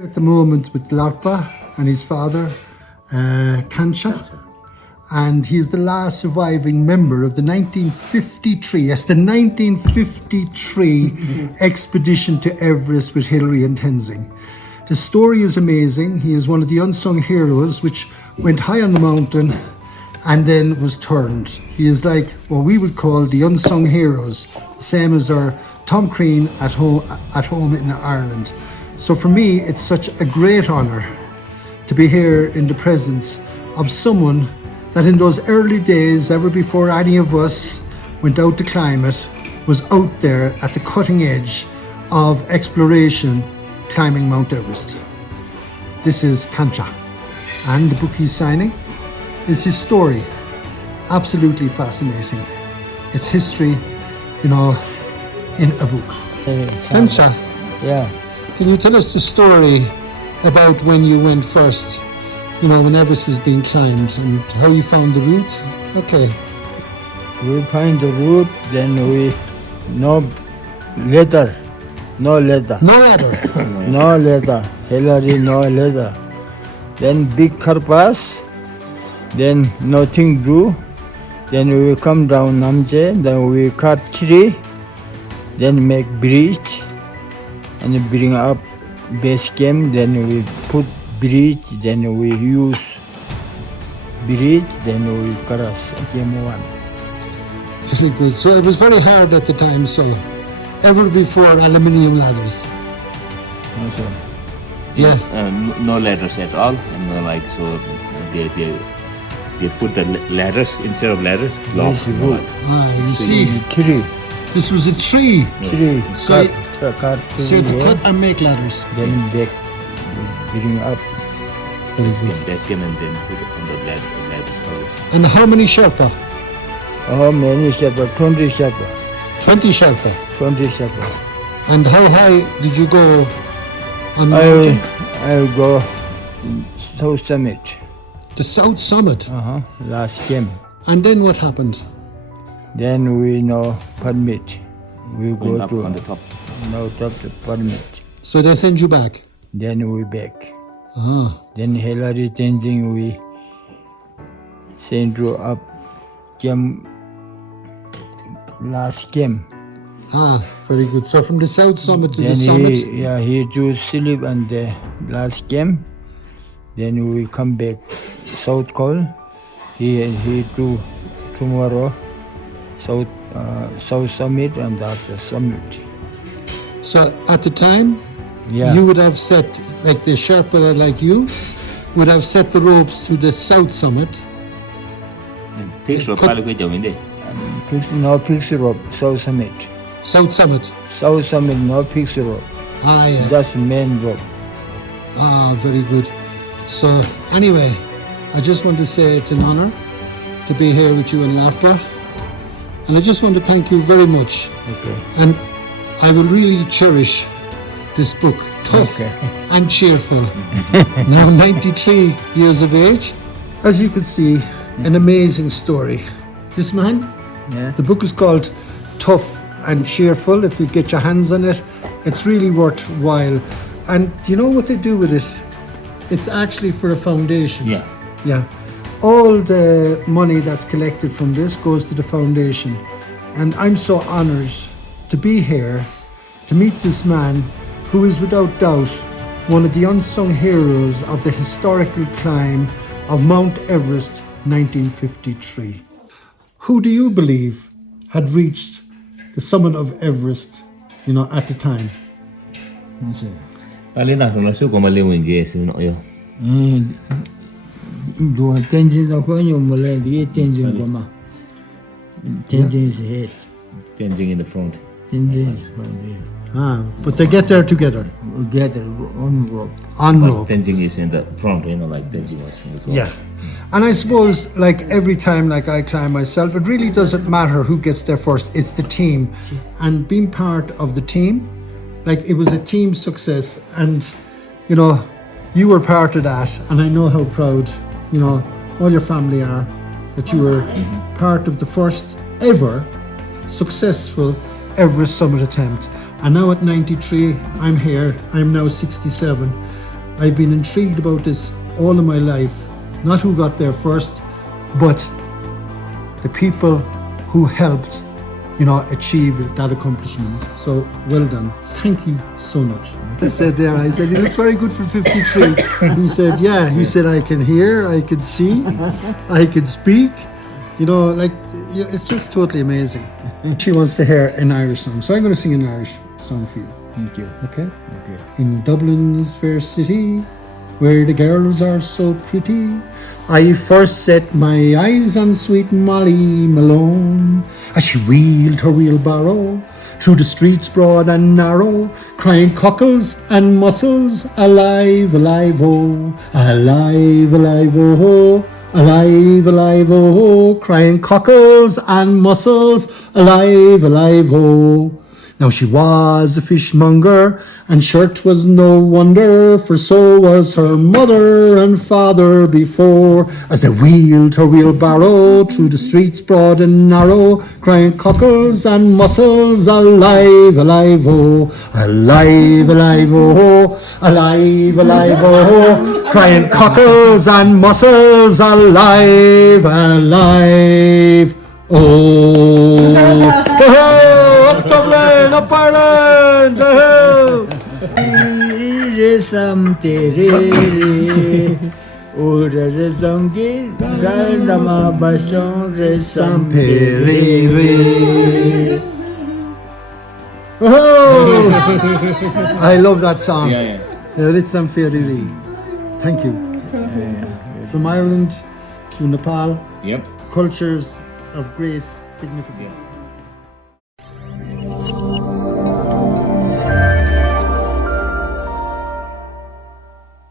At the moment with Larpa and his father, Kanchha, and he is the last surviving member of the 1953, yes, the 1953 expedition to Everest with Hillary and Tenzing. The story is amazing. He is one of the unsung heroes which went high on the mountain and then was turned. He is like what we would call the unsung heroes, same as our Tom Crean at home in Ireland. So for me, it's such a great honour to be here in the presence of someone that in those early days, ever before any of us went out to climb it, was out there at the cutting edge of exploration, climbing Mount Everest. This is Kanchha, and the book he's signing is his story. Absolutely fascinating. It's history, in a book. Kanchha. Yeah. Can you tell us the story about when you went first, when Everest was being climbed and how you found the route? Okay. We find the route, then we no letter. No ladder. No letter. Hillary, no letter. Then big Karpas, then nothing do. Then we come down Namche, then we cut tree, then make bridge. And bring up base camp, then we put bridge, then we use bridge, then we cross game one. Very good. So it was very hard at the time, so ever before aluminium ladders? Also, Yeah. No ladders at all, and so they put the ladders instead of ladders. Yes, good. You see, Tree. this was a tree. Tree. So cut So you had to cut and make ladders. then back, bring up. Base camp and then put it on the ladders. And how many Sherpa? Oh, many shepherd, 20 shepherd, 20 Sherpa. 20 shepherd. And how high did you go on the mountain? I go South Summit. The South Summit. Last camp. And then what happened? Then we no permit. We go Up to on the top. no top the permit. So they send you back? Then we back. Ah. Then Hillary Tenzing we send to up camp last camp. Very good. So from the South Summit to Then the summit? he choose sleep on the last camp. Then we come back South Call. He do tomorrow South Summit and after Summit. So at the time, Yeah. you would have set, like the Sherpa like you, would have set the ropes to the South Summit. Fix rope palo ko jawin de. No fix rope, South Summit. South Summit. South Summit, no fix rope, Yeah. just main rope. Very good. So anyway, I just want to say it's an honor to be here with you in Larpa. And I just want to thank you very much. Okay. And I will really cherish this book, Tough Okay. and Cheerful. Now 93 years of age. As you can see, an amazing story. This man, Yeah. the book is called Tough and Cheerful. If you get your hands on it, it's really worthwhile. And do you know what they do with it? It's actually for a foundation. Yeah. Yeah. All the money that's collected from this goes to the foundation. And I'm so honoured to be here to meet this man who is without doubt one of the unsung heroes of the historical climb of Mount Everest 1953. Who do you believe had reached the summit of Everest, at the time? Palina sa lasu ko maliwing gesu no yo. Do Tenzing of you Malay, Tenzing Goma. Tenzing is head. Tenzing in the front. Tenzing is from there. But they get there together. Together on rope. On rope. Tenzing is in the front, like Tenzing was in the front. Yeah. And I suppose, like every time I climb myself, it really doesn't matter who gets there first. It's the team. And being part of the team, it was a team success. And, you were part of that. And I know how proud, all your family are that you were part of the first ever successful Everest summit attempt. And now at 93, I'm here. I'm now 67. I've been intrigued about this all of my life. Not who got there first, but the people who helped, achieve that accomplishment. So well done. Thank you so much. I said, he looks very good for 53. He said, yeah. He said, I can hear, I can see, I can speak. It's just totally amazing. She wants to hear an Irish song, so I'm going to sing an Irish song for you. Thank you. Okay? In Dublin's fair city, where the girls are so pretty, I first set my eyes on sweet Molly Malone, as she wheeled her wheelbarrow through the streets broad and narrow, crying cockles and mussels, alive, alive, oh, alive, alive, oh, alive, alive, oh, crying cockles and mussels, alive, alive, oh. Now she was a fishmonger, and sure 'twas no wonder, for so was her mother and father before, as they wheeled her wheelbarrow through the streets broad and narrow, crying cockles and mussels, alive, alive, oh, alive, alive, oh, alive, alive, oh, crying cockles and mussels, alive, alive, oh. Dublin, up Ireland! Resam tere re, o resam ki gardama basong resam pere re. Oh! I love that song. Yeah. Ritsam Feriri. Thank you. From Ireland to Nepal, Yep. cultures of great significance.